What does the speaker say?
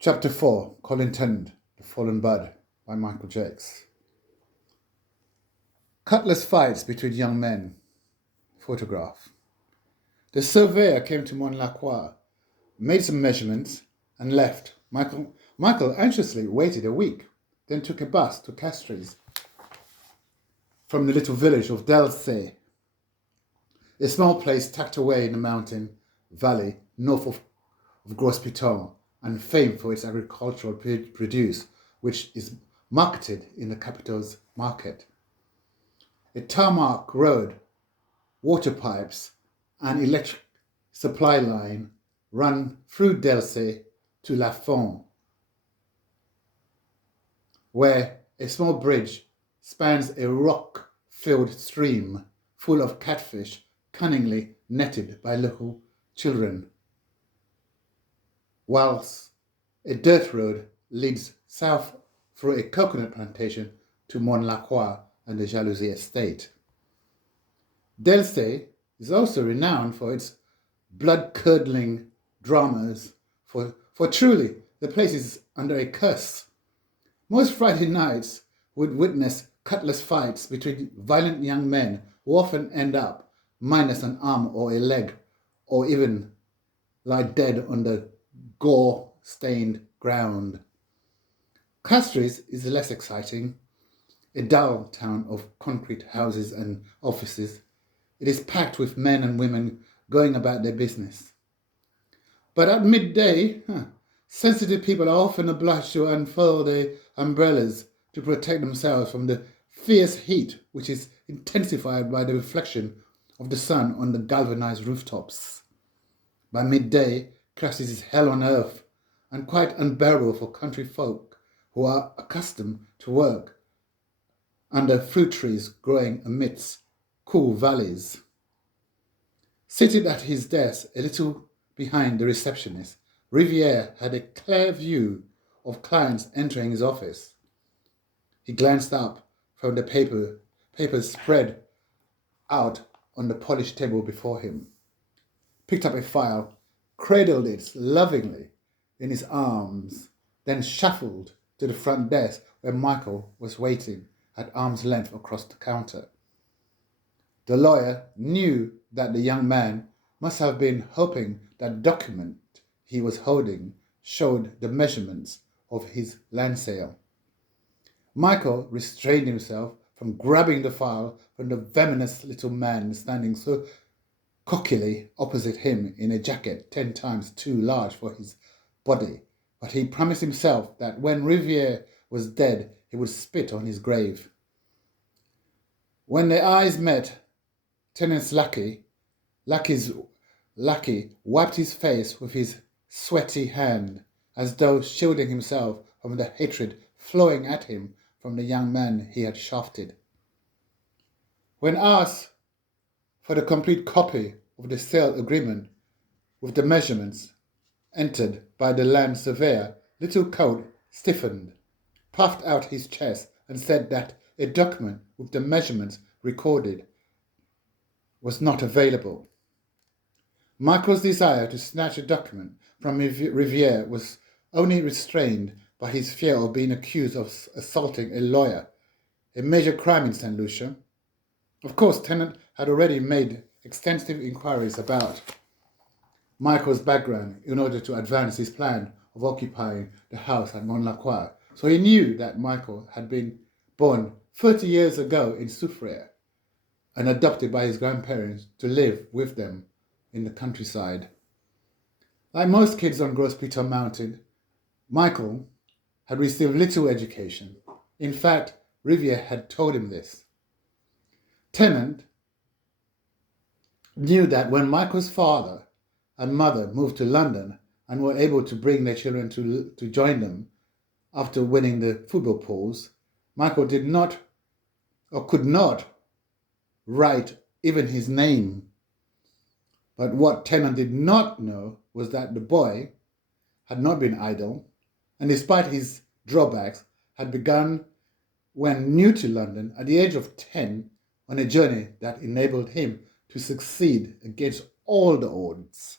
Chapter 4, Colin, Tennant, The Fallen Bud by Michael Jacques. Cutlass fights between young men. Photograph. The surveyor came to Montlacroix, made some measurements, and left. Michael anxiously waited a week, then took a bus to Castries from the little village of Delsay, a small place tucked away in the mountain valley north of Gros Piton and famed for its agricultural produce, which is marketed in the capital's market. A tarmac road, water pipes, and electric supply line run through Delsay to La Fond, where a small bridge spans a rock-filled stream full of catfish cunningly netted by local children, whilst a dirt road leads south through a coconut plantation to Montlacroix and the Jalousie estate. Delsay is also renowned for its blood-curdling dramas, for truly the place is under a curse. Most Friday nights would witness cutlass fights between violent young men who often end up minus an arm or a leg, or even lie dead on the gore-stained ground. Castries is less exciting, a dull town of concrete houses and offices. It is packed with men and women going about their business. But at midday, sensitive people are often obliged to unfurl their umbrellas to protect themselves from the fierce heat which is intensified by the reflection of the sun on the galvanized rooftops. By midday, Castries is hell on earth and quite unbearable for country folk who are accustomed to work under fruit trees growing amidst cool valleys. Seated at his desk, a little behind the receptionist, Riviere had a clear view of clients entering his office. He glanced up from the papers spread out on the polished table before him, picked up a file, cradled it lovingly in his arms, then shuffled to the front desk where Michael was waiting at arm's length across the counter. The lawyer knew that the young man must have been hoping that document he was holding showed the measurements of his land sale. Michael restrained himself from grabbing the file from the venomous little man standing so cockily opposite him in a jacket 10 times too large for his body, but he promised himself that when Riviere was dead, he would spit on his grave. When their eyes met, Tennant's lackey wiped his face with his sweaty hand, as though shielding himself from the hatred flowing at him from the young man he had shafted. When asked for the complete copy of the sale agreement with the measurements entered by the land surveyor, Little Coat stiffened, puffed out his chest, and said that a document with the measurements recorded was not available. Michael's desire to snatch a document from Riviere was only restrained by his fear of being accused of assaulting a lawyer, a major crime in St. Lucia. Of course, Tennant had already made extensive inquiries about Michael's background in order to advance his plan of occupying the house at Montlacroix, so he knew that Michael had been born 30 years ago in Soufrière and adopted by his grandparents to live with them in the countryside. Like most kids on Gros Piton Mountain, Michael had received little education. In fact, Riviere had told him this. Tennant knew that when Michael's father and mother moved to London and were able to bring their children to join them after winning the football polls, Michael did not or could not write even his name. But what Tennant did not know was that the boy had not been idle, and despite his drawbacks, had begun when new to London at the age of 10 on a journey that enabled him to succeed against all the odds.